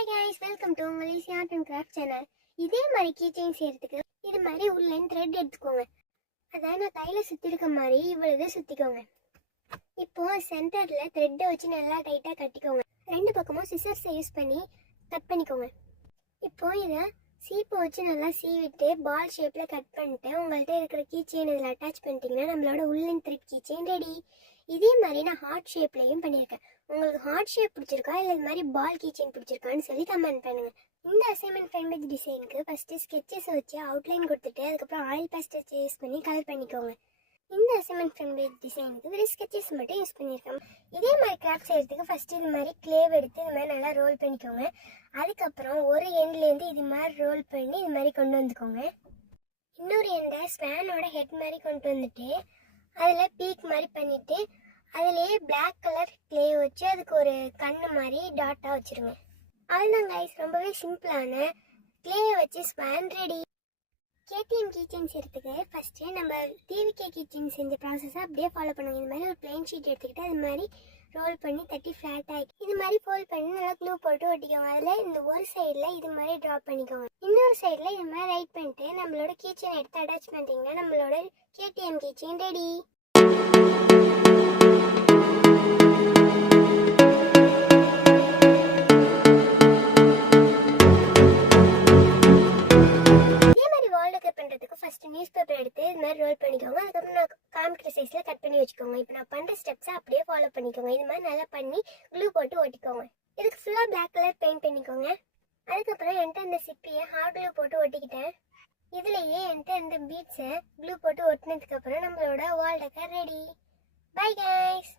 Hi guys, welcome to உங்கள் easy art and craft channel. இதே மாதிரி கீ செயின் செய்யறதுக்கு இது மாதிரி உள்ளன் த்ரெட் எடுத்துக்கோங்க. அதை நான் கையில் சுற்றிருக்க மாதிரி இவ்வளவு சுற்றிக்கோங்க. இப்போ சென்டரில் த்ரெட்டை வச்சு நல்லா டைட்டாக கட்டிக்கோங்க. ரெண்டு பக்கமும் சிசர்ஸை யூஸ் பண்ணி கட் பண்ணிக்கோங்க. இப்போ இதை சீப்பை வச்சு நல்லா சீவிட்டு பால் ஷேப்பில் கட் பண்ணிட்டு உங்கள்கிட்ட இருக்கிற கீ செயின் இதில் அட்டாச் பண்ணிட்டீங்கன்னா நம்மளோட உள்ளன் த்ரெட் கீ செயின் ரெடி. இதே மாதிரி நான் ஹார்ட் ஷேப்லையும் பண்ணியிருக்கேன். உங்களுக்கு ஹார்ட் ஷேப் பிடிச்சிருக்கா இல்லை இது மாதிரி பால் கீ செயின் பிடிச்சிருக்கான்னு சொல்லி கமெண்ட் பண்ணுங்கள். இந்த அசைன்மெண்ட் ஃப்ரேம் பேஜ் டிசைனுக்கு ஃபஸ்ட்டு ஸ்கெச்சஸை வச்சு அவுட்லைன் கொடுத்துட்டு அதுக்கப்புறம் ஆயில் பேஸ்டல் யூஸ் பண்ணி கலர் பண்ணிக்கோங்க. இந்த அசைன்மெண்ட் ஃப்ரேம் பேஜ் டிசைனுக்கு வெறும் ஸ்கெச்சஸ் மட்டும் யூஸ் பண்ணியிருக்கேன். இதே மாதிரி கிராஃப்ட் செய்யறதுக்கு ஃபஸ்ட்டு இது மாதிரி கிளேவ் எடுத்து இது மாதிரி நல்லா ரோல் பண்ணிக்கோங்க. அதுக்கப்புறம் ஒரு எண்ட்லேருந்து இது மாதிரி ரோல் பண்ணி இது மாதிரி கொண்டு வந்துக்கோங்க. இன்னொரு எண்டை ஸ்பேனோட ஹெட் மாதிரி கொண்டு வந்துட்டு அதில் பீக் மாதிரி பண்ணிவிட்டு அதுலேயே பிளாக் கலர் கிளே வச்சு அதுக்கு ஒரு கண்ணு மாதிரி டாட்டாக வச்சுருங்க. அதுதான் கைஸ், ரொம்பவே சிம்பிளான கிளேயை வச்சு ஸ்பேன் ரெடி. கேடிஎம் கீச்செயின் செய்யறதுக்கு ஃபஸ்ட்டு நம்ம டிவிகே கீச்செயின் செஞ்ச ப்ராசஸை அப்படியே ஃபாலோ பண்ணுங்க. இது மாதிரி ஒரு பிளைன் ஷீட் எடுத்துக்கிட்டு அது மாதிரி ரோல் பண்ணி தட்டி ஃப்ளாட் ஆகி இது மாதிரி ஃபோல்ட் பண்ணி நல்லா க்ளூ போட்டு ஒட்டிக்கோங்க. அதில் இந்த ஒரு சைடில் இது மாதிரி ட்ராப் பண்ணிக்கோங்க. இன்னொரு சைடில் இது மாதிரி ரைட் பண்ணிட்டு நம்மளோட கீச்செயின் எடுத்து அட்டாச் பண்ணிட்டீங்கன்னா நம்மளோட KTM keychain ready. Newspaper எடுத்து இது மாதிரி ரோல் பண்ணிக்கோங்க. அதுக்கப்புறம் நான் காமிக்கிற சைஸில் கட் பண்ணி வச்சுக்கோங்க. இப்போ நான் பண்ணுற ஸ்டெப்ஸை அப்படியே ஃபாலோ பண்ணிக்கோங்க. இது மாதிரி நல்லா பண்ணி க்ளூ போட்டு ஒட்டிக்கோங்க. இதுக்கு ஃபுல்லாக பிளாக் கலர் பெயிண்ட் பண்ணிக்கோங்க. அதுக்கப்புறம் என்கிட்ட இந்த சிப்பியை ஹார்ட் க்ளூ போட்டு ஒட்டிக்கிட்டேன். இதுலேயே என்கிட்ட இந்த பீட்ஸை க்ளூ போட்டு ஒட்டினதுக்கப்புறம் நம்மளோட வால் டெக்கர் ரெடி. Bye guys.